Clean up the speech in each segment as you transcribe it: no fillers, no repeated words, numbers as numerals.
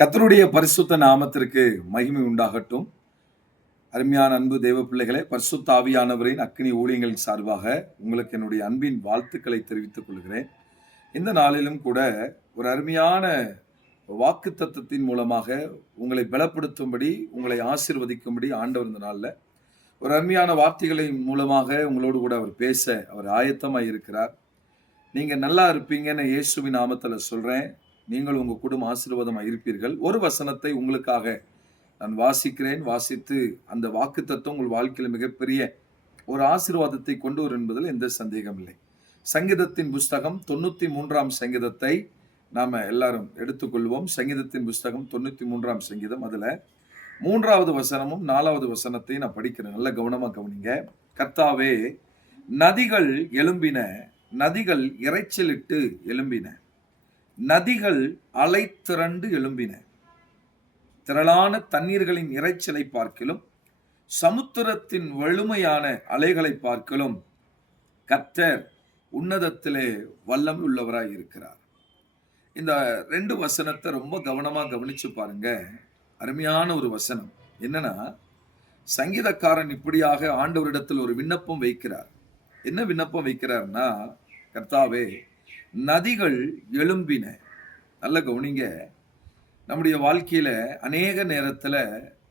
கர்த்தருடைய பரிசுத்த நாமத்திற்கு மகிமை உண்டாகட்டும். அருமையான அன்பு தேவ பிள்ளைகளே, பரிசுத்த ஆவியானவரின் அக்கினி ஊழியங்களின் சார்பாக உங்களுக்கு என்னுடைய அன்பின் வாழ்த்துக்களை தெரிவித்துக் கொள்கிறேன். இந்த நாளிலும் கூட ஒரு அருமையான வாக்குத்தத்தத்தின் மூலமாக உங்களை பலப்படுத்தும்படி, உங்களை ஆசீர்வதிக்கும்படி ஆண்டவர் இந்த நாளில் ஒரு அருமையான வார்த்தைகளின் மூலமாக உங்களோடு கூட அவர் பேச அவர் ஆயத்தமாக இருக்கிறார். நீங்க நல்லா இருப்பீங்கன்னு இயேசுவின் நாமத்தில் சொல்றேன். நீங்கள் உங்க குடும்ப ஆசீர்வாதமாக இருப்பீர்கள். ஒரு வசனத்தை உங்களுக்காக நான் வாசிக்கிறேன். வாசித்து அந்த வாக்குத்தத்தம் உங்கள் வாழ்க்கையில் மிகப்பெரிய ஒரு ஆசீர்வாதத்தை கொண்டு வரும் என்பதில் எந்த சந்தேகம் இல்லை. சங்கீதத்தின் புஸ்தகம் 93ஆம் சங்கீதத்தை நாம எல்லாரும் எடுத்துக்கொள்வோம். சங்கீதத்தின் புஸ்தகம் 93ஆம் சங்கீதம், அதுல 3வது வசனமும் 4வது வசனத்தையும் நான் படிக்கிறேன். நல்ல கவனமா கவனிங்க. கர்த்தாவே, நதிகள் எழும்பின, நதிகள் இரைச்சலிட்டு எழும்பின, நதிகள் அலை திரண்டு எழும்பின. திரளான தண்ணீர்களின் இரைச்சலை பார்க்கிலும் சமுத்திரத்தின் வலிமையான அலைகளை பார்க்கிலும் கர்த்தர் உன்னதத்திலே வல்லமை உள்ளவராய் இருக்கிறார். இந்த 2 வசனத்தை ரொம்ப கவனமா கவனிச்சு பாருங்க. அருமையான ஒரு வசனம். என்னன்னா, சங்கீதக்காரன் இப்படியாக ஆண்டவரிடத்தில் ஒரு விண்ணப்பம் வைக்கிறார். என்ன விண்ணப்பம் வைக்கிறார்னா, கர்த்தாவே, நதிகள் எழும்பின. நல்ல கவனிங்க. நம்முடைய வாழ்க்கையில அநேக நேரத்துல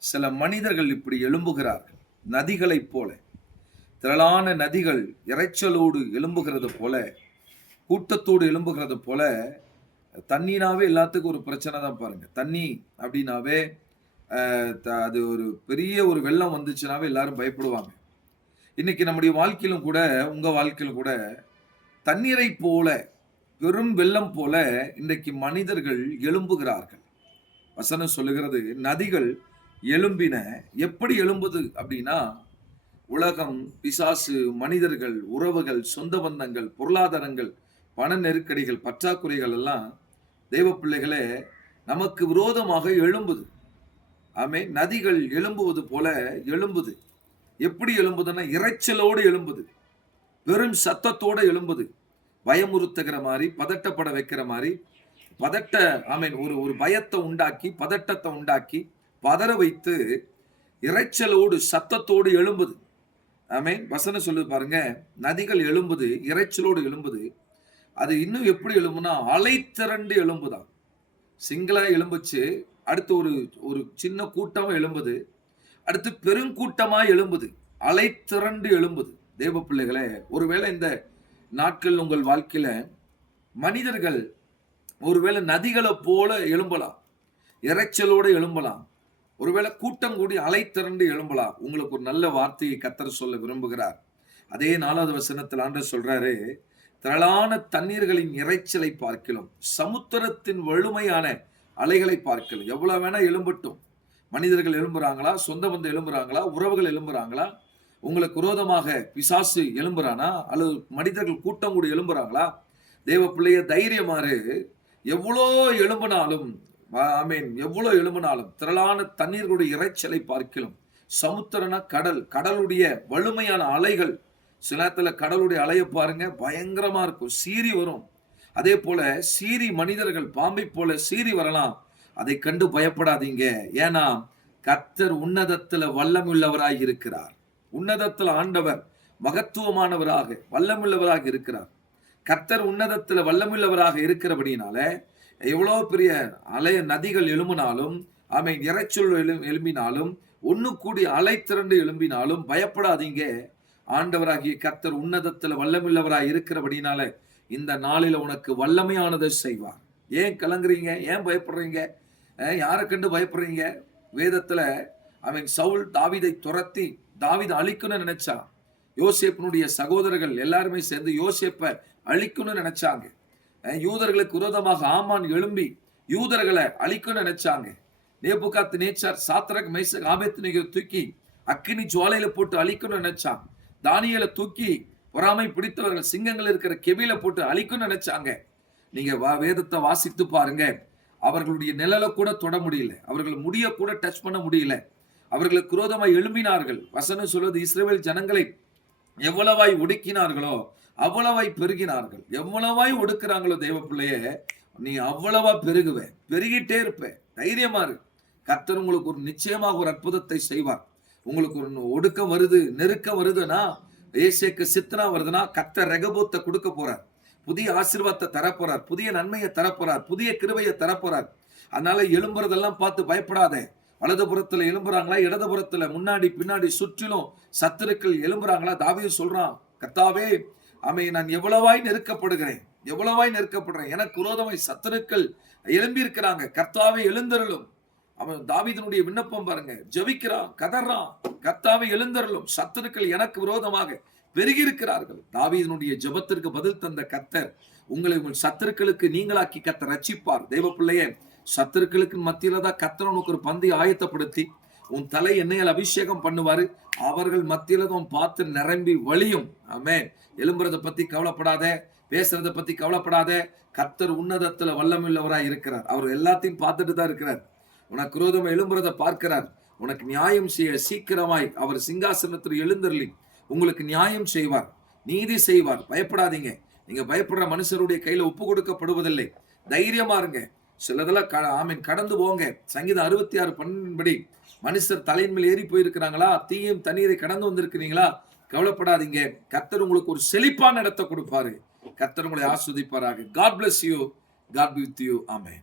சில மனிதர்கள் இப்படி எழும்புகிறார்கள். நதிகளைப் போல, திரளான நதிகள் இரைச்சலோடு எழும்புகிறது போல, கூட்டத்தோடு எழும்புகிறது போல. தண்ணினாவே எல்லாத்துக்கும் ஒரு பிரச்சனை தான் பாருங்க. தண்ணி அப்படின்னாவே அது ஒரு பெரிய ஒரு வெள்ளம் வந்துச்சுனாவே எல்லாரும் பயப்படுவாங்க. இன்னைக்கு நம்முடைய வாழ்க்கையிலும் கூட, உங்க வாழ்க்கையிலும் கூட தண்ணீரை போல, பெரும் வெள்ளம் போல இன்றைக்கு மனிதர்கள் எழும்புகிறார்கள். வசனம் சொல்லுகிறது, நதிகள் எழும்பின. எப்படி எழும்புது அப்படின்னா, உலகம், பிசாசு, மனிதர்கள், உறவுகள், சொந்த பந்தங்கள், பொருளாதாரங்கள், பண நெருக்கடிகள், பற்றாக்குறைகள் எல்லாம் தேவ பிள்ளைகளே நமக்கு விரோதமாக எழும்புது. ஆமே, நதிகள் எழும்புவது போல எழும்புது. எப்படி எழும்புதுன்னா, இரைச்சலோடு எழும்புது, பெரும் சத்தத்தோடு எழும்புது, பயமுறுத்துகிற மாதிரி, பதட்டப்பட வைக்கிற மாதிரி, ஒரு பயத்தை உண்டாக்கி, பதட்டத்தை உண்டாக்கி, பதற வைத்து, இரைச்சலோடு சத்தத்தோடு எழும்புது. ஆமென். வசனம் சொல்லுது பாருங்க, நதிகள் எழும்புது, இரைச்சலோடு எழும்புது. அது இன்னும் எப்படி எழும்புனா, அலை திரண்டு எழும்புதான். சிங்களா எழும்புச்சு, அடுத்து ஒரு சின்ன கூட்டமா எழும்புது, அடுத்து பெருங்கூட்டமா எழும்புது, அலை திரண்டு எழும்புது. தேவ பிள்ளைகளே, ஒருவேளை இந்த நாட்கள் உங்கள் வாழ்க்கையில மனிதர்கள் ஒருவேளை நதிகளை போல எழும்பலாம், இரைச்சலோடு எழும்பலாம், ஒருவேளை கூட்டம் கூடி அலை திரண்டு எழும்பலாம். உங்களுக்கு ஒரு நல்ல வார்த்தையை கர்த்தர் சொல்ல விரும்புகிறார். அதே 4வது வசனத்தில் ஆண்டவர் சொல்றாரு, திரளான தண்ணீர்களின் இரைச்சலை பார்க்கிலும் சமுத்திரத்தின் வலிமையான அலைகளை பார்க்கலாம். எவ்வளவு வேணா எழும்பட்டும். மனிதர்கள் எழும்புறாங்களா, சொந்த பந்தம் எழும்புறாங்களா, உறவுகள் எழும்புறாங்களா, உங்களுக்கு விரோதமாக பிசாசு எழும்புறானா, அல்லது மனிதர்கள் கூட்டம் கூட எழும்புறாங்களா? தேவ பிள்ளைய தைரியமாறு. எவ்வளோ எழும்பினாலும், ஆமீன், எவ்வளோ எழும்பினாலும் திரளான தண்ணீர்களுடைய இரைச்சலை பார்க்கிலும், சமுத்திரனா கடல், கடலுடைய வலிமையான அலைகள். சில நேரத்துல கடலுடைய அலையை பாருங்க, பயங்கரமா இருக்கும், சீறி வரும். அதே போல சீறி மனிதர்கள் பாம்பை போல சீறி வரலாம். அதை கண்டு பயப்படாதீங்க. ஏன்னா கர்த்தர் உன்னதத்துல வல்லமுள்ளவராய் இருக்கிறார். உன்னதத்தில் ஆண்டவர் மகத்துவமானவராக, வல்லமுள்ளவராக இருக்கிறார். கர்த்தர் உன்னதத்தில் வல்லமுள்ளவராக இருக்கிறபடினால எவ்வளவு பெரிய நதிகள் எழும்பினாலும், இரைச்சல் எழும்பினாலும், ஒண்ணு கூடி அலை திரண்டு எழும்பினாலும் பயப்படாதீங்க. ஆண்டவராகிய கர்த்தர் உன்னதத்தில் வல்லமுள்ளவராக இருக்கிறபடினால இந்த நாளில உனக்கு வல்லமையானதை செய்வார். ஏன் கலங்குறீங்க? ஏன் பயப்படுறீங்க? யாரை கண்டு பயப்படுறீங்க? வேதத்துல சவுல் தாவீதை துரத்தி தாவீதை அழிக்கணும்னு நினைச்சான். யோசேப்பினுடைய சகோதரர்கள் எல்லாருமே சேர்ந்து யோசேப்பை அழிக்கணும்னு நினைச்சாங்க. யூதர்களுக்கு விரோதமாக ஆமான் எழும்பி யூதர்களை அழிக்கணும்னு நினைச்சாங்க. நேபுகாத் நேச்சார் சாத்ரக் மேஷக் ஆபேத்நேகோ தூக்கி அக்கினி ஜுவாலையில போட்டு அழிக்கணும்னு நினைச்சான். தானியேலை தூக்கி பொறாமை பிடித்தவர்கள் சிங்கங்கள் இருக்கிற கெபில போட்டு அழிக்கணும்னு நினைச்சாங்க. நீங்க வேதத்தை வாசித்து பாருங்க. அவர்களுடைய நிழலை கூட தொட முடியல, அவர்கள் முடிய கூட டச் பண்ண முடியல. அவர்களுக்கு விரோதமாய் எழும்பினார்கள். வசனம் சொல்வது, இஸ்ரவேல் ஜனங்களை எவ்வளவாய் ஒடுக்கினார்களோ அவ்வளவாய் பெருகினார்கள். எவ்வளவாய் ஒடுக்குறாங்களோ தேவ பிள்ளைய, நீ அவ்வளவா பெருகுவ, பெருகிட்டே இருப்ப. தைரியமா இரு. கர்த்தர் உங்களுக்கு ஒரு நிச்சயமாக ஒரு அற்புதத்தை செய்வார். உங்களுக்கு ஒரு ஒடுக்கம் வருது, நெருக்கம் வருதுன்னா, ஏசேக்கு சித்தனா வருதுன்னா, கர்த்தர் ரெகபோத்தை கொடுக்க போறார். புதிய ஆசீர்வாதத்தை தரப்போறார், புதிய நன்மையை தரப்போறார், புதிய கிருபையை தரப்போறார். அதனால எழும்புறதெல்லாம் பார்த்து பயப்படாதே. வலதுபுறத்துல எழும்புறாங்களா, இடதுபுறத்துல முன்னாடி பின்னாடி சுற்றிலும் சத்துருக்கள் எழும்புறாங்களா? தாவீது சொல்றான், கர்த்தாவே நான் எவ்வளவாய் நெருக்கப்படுகிறேன், எவ்வளவாய் நெருக்கப்படுறேன். எனக்கு விரோதமாய் சத்துருக்கள் எழும்பி இருக்கிறாங்க. கர்த்தாவே எழுந்தருளும். அவன் தாவீதினுடைய விண்ணப்பம் பாருங்க, ஜெபிக்கிறான், கதறான், கர்த்தாவே எழுந்தருளும், சத்துருக்கள் எனக்கு விரோதமாக பெருகி இருக்கிறார்கள். தாவீதினுடைய ஜெபத்திற்கு பதில் தந்த கர்த்தர் உங்களை உங்கள் சத்துருக்களுக்கு நீங்களாக்கி கர்த்தர் ரட்சிப்பார். தேவ பிள்ளையே, சத்துருக்களுக்கு மத்தியில தான் கர்த்தர் உனக்கு ஒரு பந்தை ஆயத்தப்படுத்தி உன் தலை எண்ணெயால் அபிஷேகம் பண்ணுவாரு. அவர்கள் மத்தியில தான் பார்த்து நிரம்பி வழியும். ஆமென். எழும்புறத பத்தி கவலைப்படாத, பேசுறத பத்தி கவலைப்படாத. கர்த்தர் உன்னதத்துல வல்லமுள்ளவராய் இருக்கிறார். அவர் எல்லாத்தையும் பார்த்துட்டு தான் இருக்கிறார். உனக்கு விரோதம் எழும்புறத பார்க்கிறார். உனக்கு நியாயம் செய்ய சீக்கிரமாய் அவர் சிங்காசனத்தில் எழுந்தருளி உங்களுக்கு நியாயம் செய்வார், நீதி செய்வார். பயப்படாதீங்க. நீங்க பயப்படுற மனுஷருடைய கையில ஒப்பு கொடுக்கப்படுவதில்லை. தைரியமா இருங்க. சிலதெல்லாம் கடந்து போங்க. சங்கீதம் 66:12 படி மனுஷர் தலையின் மேல் ஏறி போயிருக்கிறாங்களா, தீயும் தண்ணீரை கடந்து வந்திருக்கிறீங்களா, கவலைப்படாதீங்க. கர்த்தர் உங்களுக்கு ஒரு செழிப்பான இடத்தை கொடுப்பாரு. கர்த்தர் உங்களை ஆஸ்வதிப்பாராக. God bless you. God be with you. Amen.